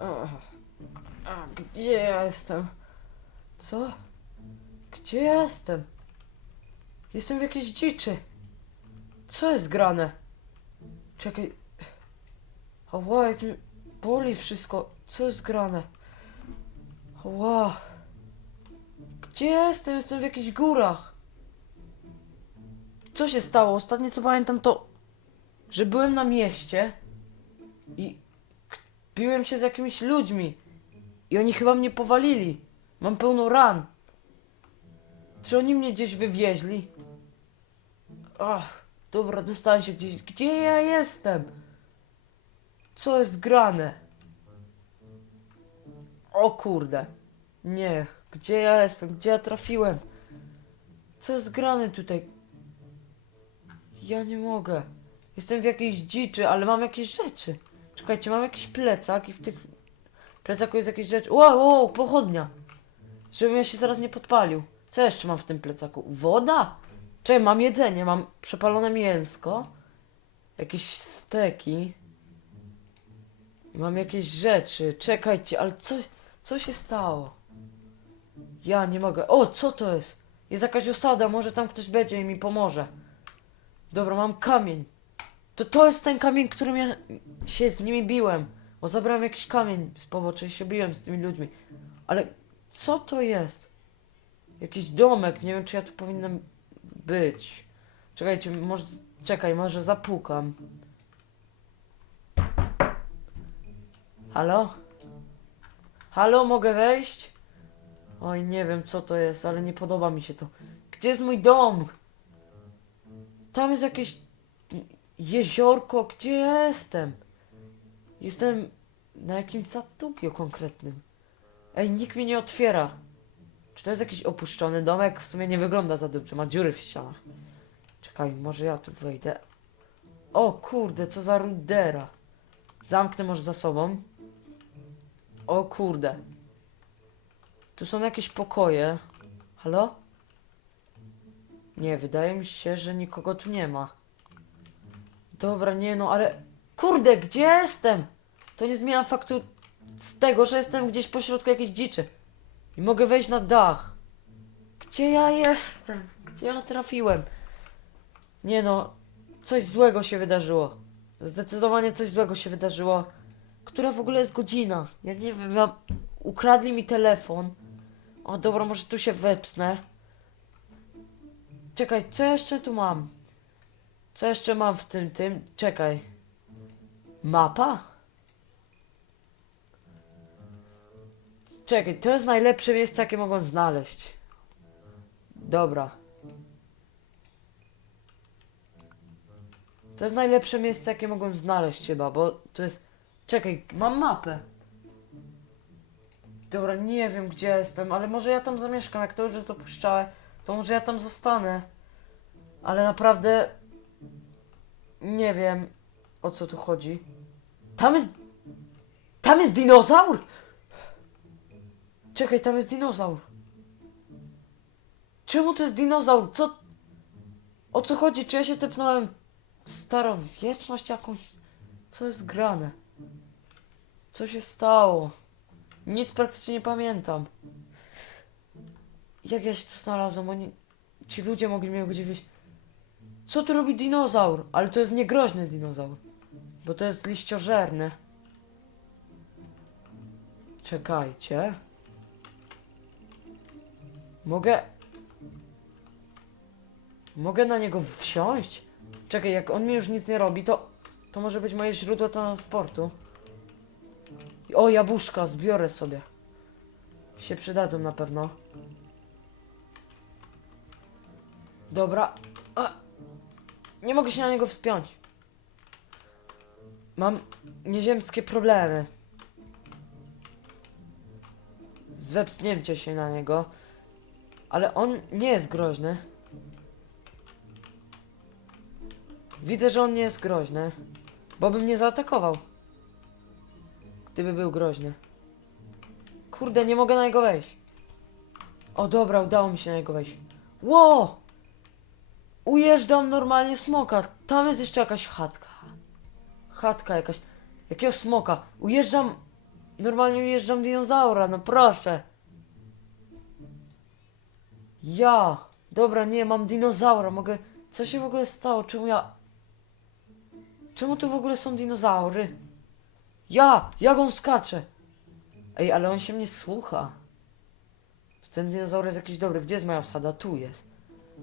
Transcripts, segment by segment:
A gdzie ja jestem? Co? Gdzie ja jestem? Jestem w jakiejś dziczy. Co jest grane? Czekaj. Ała, jak mi boli wszystko. Co jest grane? Ała. Gdzie jestem? Jestem w jakichś górach. Co się stało? Ostatnie co pamiętam to, że byłem na mieście i biłem się z jakimiś ludźmi i oni chyba mnie powalili. Mam pełno ran. Czy oni mnie gdzieś wywieźli? Ach, dobra, dostałem się gdzieś. Gdzie ja jestem? Co jest grane? O kurde. Nie, gdzie ja jestem? Gdzie ja trafiłem? Co jest grane tutaj? Ja nie mogę. Jestem w jakiejś dziczy, ale mam jakieś rzeczy. Czekajcie, mam jakiś plecak i w tych plecaku jest jakieś rzeczy. Wow, wow, pochodnia. Żebym ja się zaraz nie podpalił. Co jeszcze mam w tym plecaku? Woda? Czekaj, mam jedzenie, mam przepalone mięsko. Jakieś steki. Mam jakieś rzeczy. Czekajcie, ale co, co się stało? Ja nie mogę. O, co to jest? Jest jakaś osada, może tam ktoś będzie i mi pomoże. Dobra, mam kamień. To to jest ten kamień, którym ja się z nimi biłem. Bo zabrałem jakiś kamień z poboczy i się biłem z tymi ludźmi. Ale co to jest? Jakiś domek, nie wiem czy ja tu powinienem być. Czekajcie, może... Czekaj, może zapukam. Halo? Halo, mogę wejść? Oj, nie wiem co to jest, ale nie podoba mi się to. Gdzie jest mój dom? Tam jest jakieś jeziorko, gdzie jestem? Jestem na jakimś zatupio konkretnym. Ej, nikt mi nie otwiera. Czy to jest jakiś opuszczony domek? W sumie nie wygląda za dobrze, ma dziury w ścianach. Czekaj, może ja tu wejdę. O kurde, co za rudera. Zamknę może za sobą. O kurde. Tu są jakieś pokoje. Halo? Nie, wydaje mi się, że nikogo tu nie ma. Dobra, nie no, ale... Kurde, gdzie jestem? To nie zmienia faktu z tego, że jestem gdzieś pośrodku jakiejś dziczy. I mogę wejść na dach. Gdzie ja jestem? Gdzie ja trafiłem? Nie no, coś złego się wydarzyło. Zdecydowanie coś złego się wydarzyło. Która w ogóle jest godzina? Ja nie wiem, ja... ukradli mi telefon. O dobra, może tu się wepsnę. Czekaj, co jeszcze tu mam? Co jeszcze mam w tym, tym? Czekaj. Mapa? Czekaj, to jest najlepsze miejsce, jakie mogą znaleźć. Dobra. To jest najlepsze miejsce, jakie mogłem znaleźć chyba, bo to jest... Czekaj, mam mapę. Dobra, nie wiem gdzie jestem, ale może ja tam zamieszkam, jak to już jest opuszczałe, to może ja tam zostanę. Ale naprawdę... Nie wiem, o co tu chodzi. Tam jest... Tam jest dinozaur! Czekaj, tam jest dinozaur. Czemu to jest dinozaur? Co... O co chodzi? Czy ja się tepnąłem w starowieczność jakąś? Co jest grane? Co się stało? Nic praktycznie nie pamiętam. Jak ja się tu znalazłem? Oni... Ci ludzie mogli mnie gdzieś. Co tu robi dinozaur? Ale to jest niegroźny dinozaur. Bo to jest liściożerny. Czekajcie. Mogę... Mogę na niego wsiąść? Czekaj, jak on mi już nic nie robi, to... To może być moje źródło transportu. O, jabłuszka, zbiorę sobie. Się przydadzą na pewno. Dobra. A, nie mogę się na niego wspiąć. Mam nieziemskie problemy. Zwepsnięcie się na niego. Ale on nie jest groźny. Widzę, że on nie jest groźny. Bo by mnie zaatakował. Gdyby był groźny. Kurde, nie mogę na niego wejść. O dobra, udało mi się na niego wejść. Ło! Ujeżdżam normalnie smoka. Tam jest jeszcze jakaś chatka. Chatka jakaś. Jakiego smoka? Ujeżdżam normalnie ujeżdżam dinozaura, no proszę. Ja! Dobra, nie, mam dinozaura, mogę... Co się w ogóle stało? Czemu ja... Czemu tu w ogóle są dinozaury? Ja! Jak on skacze? Ej, ale on się mnie słucha. To ten dinozaur jest jakiś dobry. Gdzie jest moja osada? Tu jest.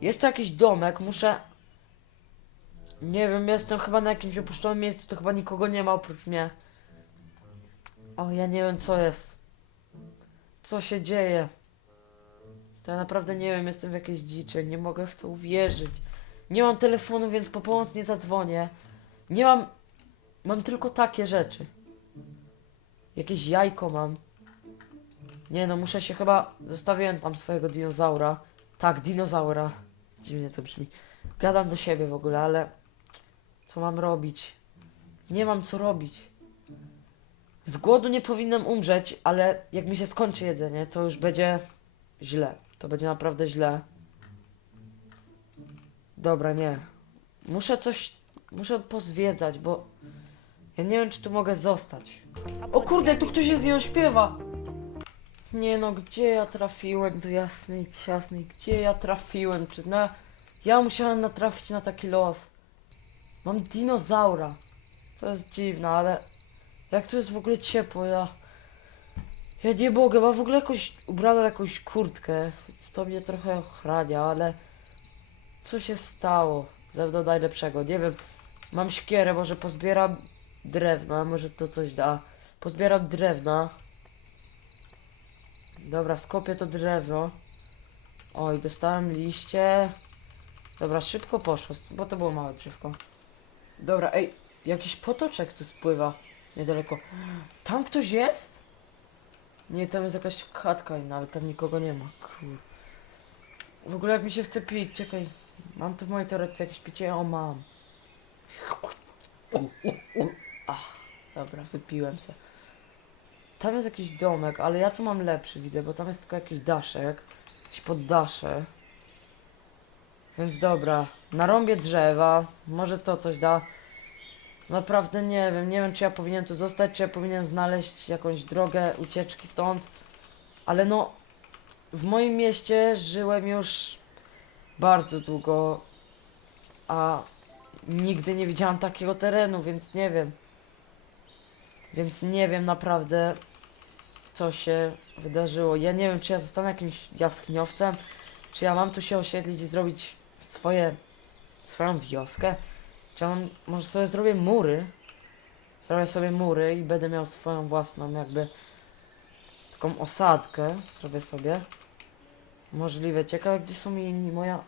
Jest tu jakiś domek, muszę... Nie wiem, jestem chyba na jakimś opuszczonym miejscu, to chyba nikogo nie ma oprócz mnie. O, ja nie wiem co jest. Co się dzieje? To ja naprawdę nie wiem, jestem w jakiejś dziczy, nie mogę w to uwierzyć. Nie mam telefonu, więc po pomoc nie zadzwonię. Nie mam... Mam tylko takie rzeczy. Jakieś jajko mam. Nie no, muszę się chyba... Zostawiłem tam swojego dinozaura. Tak, dinozaura. Dziwnie to brzmi. Gadam do siebie w ogóle, ale... Co mam robić? Nie mam co robić. Z głodu nie powinnam umrzeć, ale jak mi się skończy jedzenie, to już będzie źle. To będzie naprawdę źle. Dobra, nie. Muszę coś. Muszę pozwiedzać, bo. Ja nie wiem, czy tu mogę zostać. O kurde, tu ktoś jest i on śpiewa! Nie no, gdzie ja trafiłem do jasnej ciasnej? Gdzie ja trafiłem? Czy na. Ja musiałem natrafić na taki los. Mam dinozaura. To jest dziwne, ale. Jak tu jest w ogóle ciepło, ja. Ja nie mogę, mam w ogóle jakąś. ubraną jakąś kurtkę. Więc to mnie trochę ochrania, ale. Co się stało? Ze mną najlepszego. Nie wiem. Mam siekierę, może pozbieram drewna, może to coś da. Pozbieram drewna. Dobra, skopię to drewno. Oj, dostałem liście. Dobra, szybko poszło, bo to było małe drzewko. Dobra, ej, jakiś potoczek tu spływa niedaleko. Tam ktoś jest? Nie, tam jest jakaś chatka inna, ale tam nikogo nie ma. Kur... W ogóle jak mi się chce pić, czekaj. Mam tu w mojej torebce jakieś picie? O, mam. Ach, dobra, wypiłem się. Tam jest jakiś domek, ale ja tu mam lepszy, widzę, bo tam jest tylko jakiś daszek. Jakieś poddasze. Więc dobra, narąbię drzewa, może to coś da. Naprawdę nie wiem, nie wiem czy ja powinien tu zostać, czy ja powinien znaleźć jakąś drogę ucieczki stąd. Ale no, w moim mieście żyłem już bardzo długo, a nigdy nie widziałam takiego terenu, więc nie wiem. Więc nie wiem naprawdę, co się wydarzyło. Ja nie wiem, czy ja zostanę jakimś jaskiniowcem, czy ja mam tu się osiedlić i zrobić swoje, swoją wioskę. Czy ja mam, może sobie zrobię mury? Zrobię sobie mury i będę miał swoją własną jakby taką osadkę. Zrobię sobie. Możliwe. Ciekawe gdzie są inni. Moja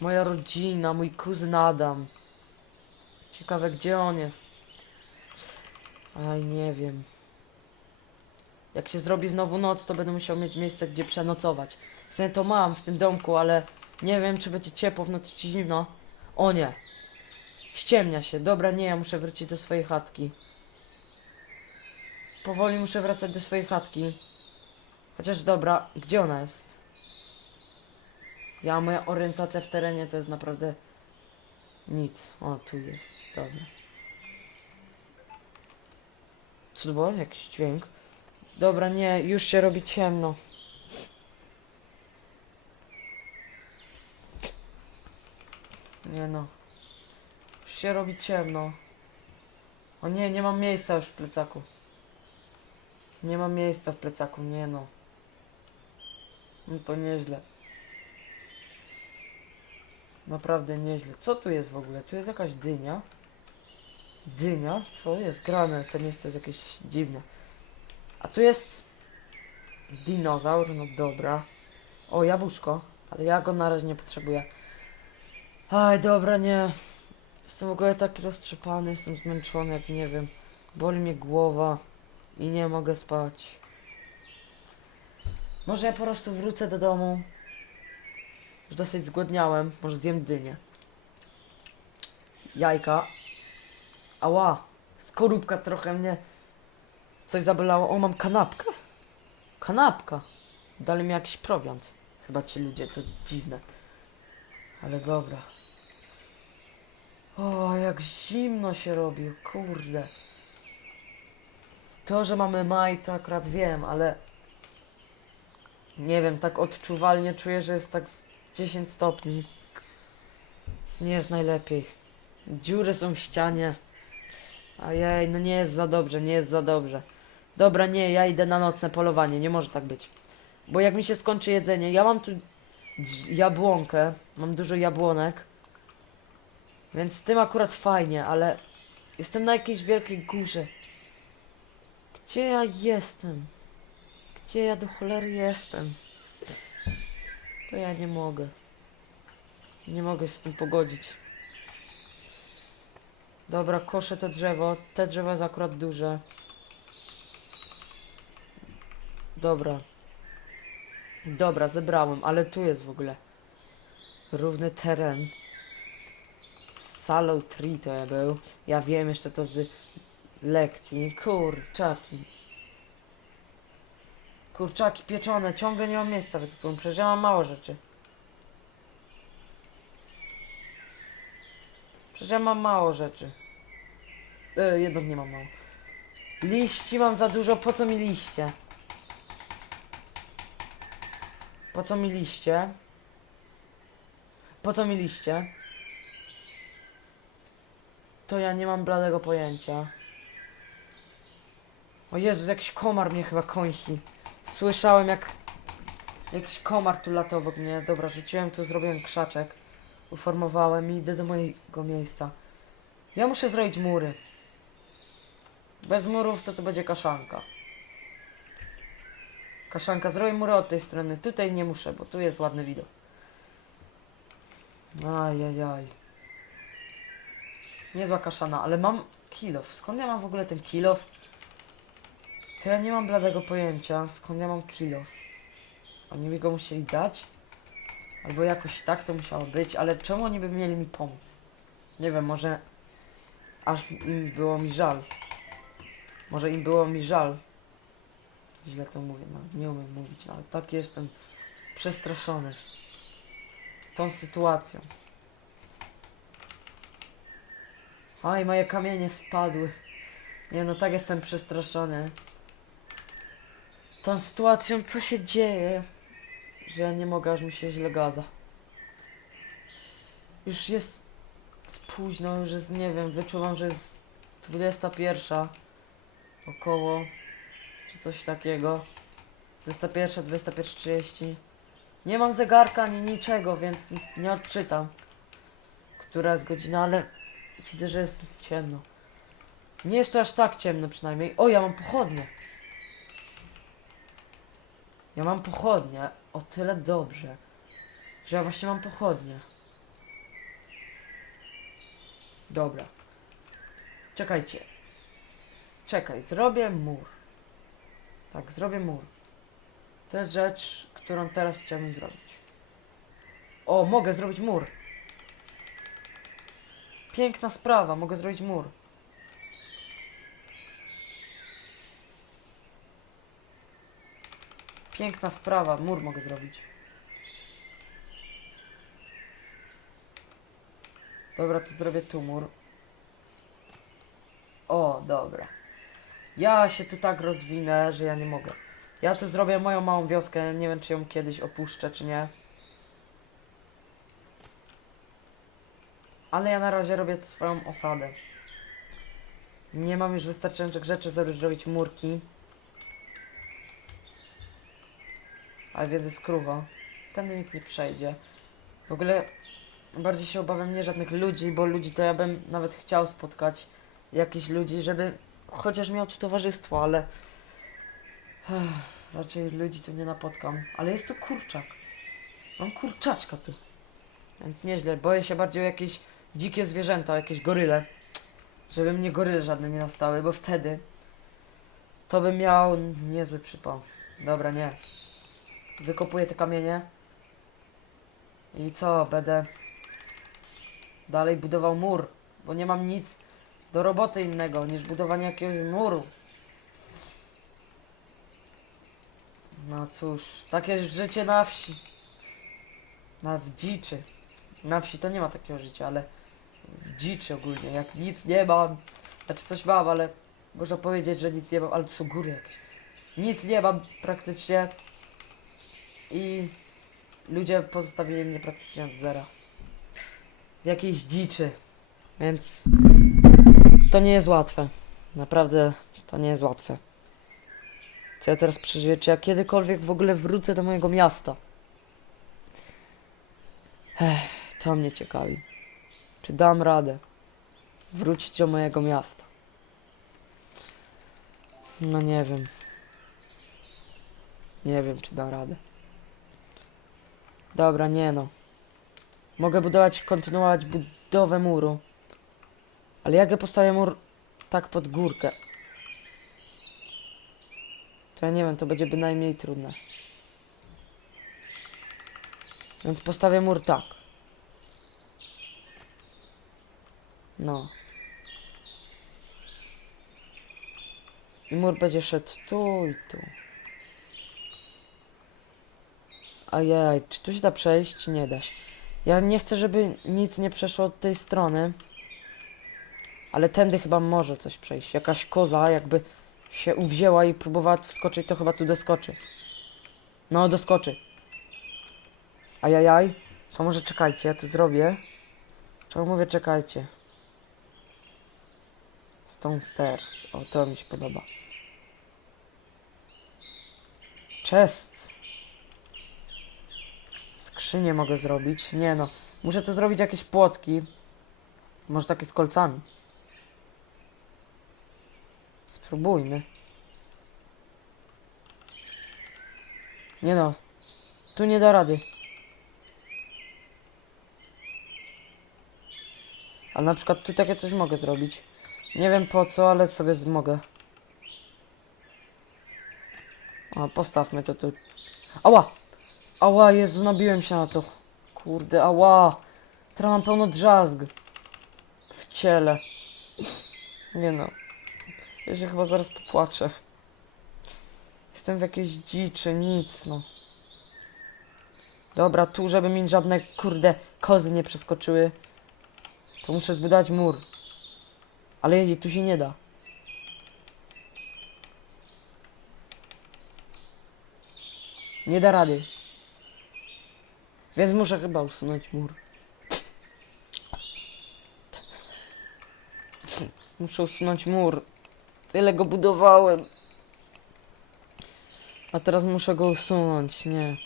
moja rodzina, mój kuzyn Adam. Ciekawe gdzie on jest. Aj, nie wiem. Jak się zrobi znowu noc, to będę musiał mieć miejsce, gdzie przenocować. W sumie to mam w tym domku, ale nie wiem, czy będzie ciepło w nocy, czy zimno. O nie. Ściemnia się. Dobra, nie, ja muszę wrócić do swojej chatki. Powoli muszę wracać do swojej chatki. Chociaż dobra, gdzie ona jest? Ja, moja orientacja w terenie to jest naprawdę nic. O, tu jest. Dobra. Co to było? Jakiś dźwięk? Dobra, nie, już się robi ciemno. Nie no. Już się robi ciemno. O nie, nie mam miejsca już w plecaku. Nie mam miejsca w plecaku, nie no. No to nieźle. Naprawdę nieźle. Co tu jest w ogóle? Tu jest jakaś dynia. Dynia? Co jest grane? To miejsce jest jakieś dziwne. A tu jest dinozaur, no dobra. O, jabłuszko, ale ja go na razie nie potrzebuję. Aj, dobra, nie. Jestem w ogóle taki roztrzepany, jestem zmęczony, jak nie wiem. Boli mnie głowa i nie mogę spać. Może ja po prostu wrócę do domu. Już dosyć zgłodniałem, może zjem dynię. Jajka. Ała, skorupka trochę mnie coś zabolało. O, mam kanapkę. Kanapka. Dali mi jakiś prowiant. Chyba ci ludzie, to dziwne. Ale dobra. O, jak zimno się robi, kurde. To, że mamy maj, to akurat wiem, ale nie wiem, tak odczuwalnie czuję, że jest tak z 10 stopni. Nie jest najlepiej. Dziury są w ścianie. Ojej, no nie jest za dobrze, nie jest za dobrze. Dobra, nie, ja idę na nocne polowanie, nie może tak być. Bo jak mi się skończy jedzenie, ja mam tu jabłonkę, mam dużo jabłonek. Więc z tym akurat fajnie, ale jestem na jakiejś wielkiej górze. Gdzie ja jestem? Gdzie ja do cholery jestem? To ja nie mogę. Nie mogę się z tym pogodzić. Dobra, koszę to drzewo. Te drzewo jest akurat duże. Dobra. Dobra, zebrałem, ale tu jest w ogóle równy teren. Sallow Tree to ja był. Ja wiem jeszcze to z lekcji. Kurczaki. Kurczaki pieczone, ciągle nie mam miejsca w ekwipunku, przecież ja mam mało rzeczy. Ja mam mało rzeczy. E, jednak nie mam mało. Liści mam za dużo, po co mi liście? Po co mi liście? Po co mi liście? To ja nie mam bladego pojęcia. O Jezus, jakiś komar mnie chyba kąsi. Słyszałem jak jakiś komar tu latał obok mnie. Dobra, rzuciłem tu, zrobiłem krzaczek. Uformowałem i idę do mojego miejsca. Ja muszę zrobić mury. Bez murów to to będzie kaszanka. Kaszanka, zrobię mury od tej strony. Tutaj nie muszę, bo tu jest ładny widok. Ajajaj. Niezła kaszana, ale mam kilof. Skąd ja mam w ogóle ten kilof? To ja nie mam bladego pojęcia, skąd ja mam kilof. Oni mi go musieli dać? Albo jakoś tak to musiało być, ale czemu oni by mieli mi pomóc? Nie wiem, może aż im było mi żal. Może im było mi żal. Źle to mówię, no, nie umiem mówić, ale tak jestem przestraszony tą sytuacją. Aj, moje kamienie spadły. Nie no, tak jestem przestraszony. Tą sytuacją, co się dzieje, że ja nie mogę, aż mi się źle gada. Już jest późno, już jest, nie wiem, wyczuwam, że jest 21 około, czy coś takiego. 21, 21.30. Nie mam zegarka ani niczego, więc nie odczytam, która jest godzina, ale widzę, że jest ciemno. Nie jest to aż tak ciemno przynajmniej. O, ja mam pochodnie. Ja mam pochodnie. O tyle dobrze, że ja właśnie mam pochodnie. Dobra. Czekajcie. Czekaj, zrobię mur. Tak, zrobię mur. To jest rzecz, którą teraz chciałbym zrobić. O, mogę zrobić mur. Piękna sprawa, mogę zrobić mur. Piękna sprawa, mur mogę zrobić. Dobra, to zrobię tu mur. O, dobra. Ja się tu tak rozwinę, że ja nie mogę. Ja tu zrobię moją małą wioskę, nie wiem czy ją kiedyś opuszczę, czy nie. Ale ja na razie robię swoją osadę. Nie mam już wystarczających rzeczy, żeby zrobić murki. Więc jest krucho. Tędy nikt nie przejdzie. W ogóle bardziej się obawiam nie żadnych ludzi, bo ludzi to ja bym nawet chciał spotkać. Jakichś ludzi, żeby chociaż miał tu towarzystwo, ale... Ech, raczej ludzi tu nie napotkam. Ale jest tu kurczak. Mam kurczaczka tu. Więc nieźle. Boję się bardziej o jakieś dzikie zwierzęta, o jakieś goryle. Żeby mnie goryle żadne nie nastały, bo wtedy to bym miał niezły przypał. Dobra, nie. Wykopuję te kamienie. I co, będę dalej budował mur, bo nie mam nic do roboty innego niż budowanie jakiegoś muru. No cóż, takie jest życie na wsi. Na w dziczy. Na wsi to nie ma takiego życia, ale w dziczy ogólnie, jak nic nie mam, znaczy coś mam, ale Można powiedzieć, że nic nie mam, ale tu są góry jakieś. Nic nie mam praktycznie. I ludzie pozostawili mnie praktycznie od zera. W jakiejś dziczy. Więc to nie jest łatwe. Naprawdę to nie jest łatwe. Co ja teraz przeżyję? Czy ja kiedykolwiek w ogóle wrócę do mojego miasta? Ech, to mnie ciekawi. Czy dam radę wrócić do mojego miasta? No nie wiem. Nie wiem, czy da radę. Dobra, nie no. Mogę budować, kontynuować budowę muru. Ale jak ja postawię mur tak pod górkę? To ja nie wiem, to będzie bynajmniej trudne. Więc postawię mur tak. No. I mur będzie szedł tu i tu. Ajaj, czy tu się da przejść? Nie da się. Ja nie chcę, żeby nic nie przeszło od tej strony. Ale tędy chyba może coś przejść. Jakaś koza jakby się uwzięła i próbowała wskoczyć, to chyba tu doskoczy. No, doskoczy. Ajajaj. To może czekajcie, ja to zrobię. Czemu mówię czekajcie? Stone Stairs. O, to mi się podoba. Chest. Skrzynię mogę zrobić. Nie no. Muszę tu zrobić jakieś płotki. Może takie z kolcami. Spróbujmy. Nie no. Tu nie da rady. A na przykład tu takie coś mogę zrobić. Nie wiem po co, ale sobie mogę. A, postawmy to tu. Ała! Ała, Jezu, nabiłem się na to. Kurde, ała! Teraz mam pełno drzazg. W ciele. Nie no. Ja się chyba zaraz popłaczę. Jestem w jakiejś dziczy, nic no. Dobra, tu żeby mi żadne, kurde, kozy nie przeskoczyły. To muszę zbudować mur. Ale jej tu się nie da. Nie da rady. Więc muszę chyba usunąć mur. Muszę usunąć mur. Tyle go budowałem. A teraz muszę go usunąć. Nie.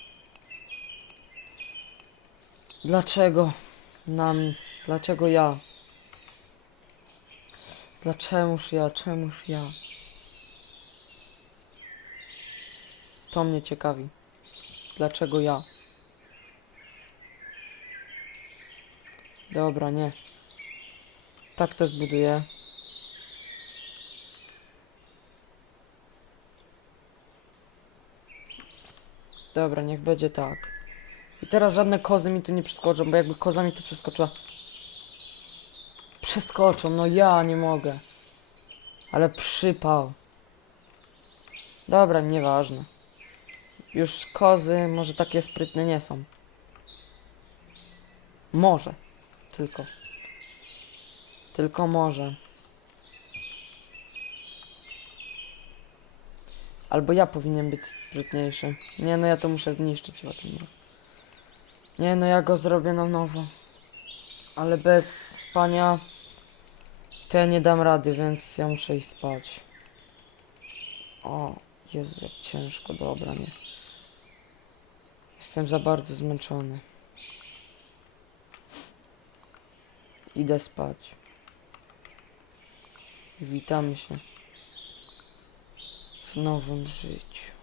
Dlaczego nam? Dlaczego ja? Dlaczegoż ja? Czemuż ja? To mnie ciekawi. Dlaczego ja? Dobra, nie. Tak to zbuduję. Dobra, niech będzie tak. I teraz żadne kozy mi tu nie przeskoczą, bo jakby koza mi tu przeskoczyła. Przeskoczą, no ja nie mogę. Ale przypał. Dobra, nieważne. Już kozy może takie sprytne nie są. Może. Tylko. Tylko może. Albo ja powinien być sprytniejszy. Nie no, ja to muszę zniszczyć ten mur. Nie no, ja go zrobię na nowo. Ale bez spania to ja nie dam rady, więc ja muszę iść spać. O, Jezu, jak ciężko, dobra, nie. Jestem za bardzo zmęczony. Idę spać. Witamy się w nowym życiu.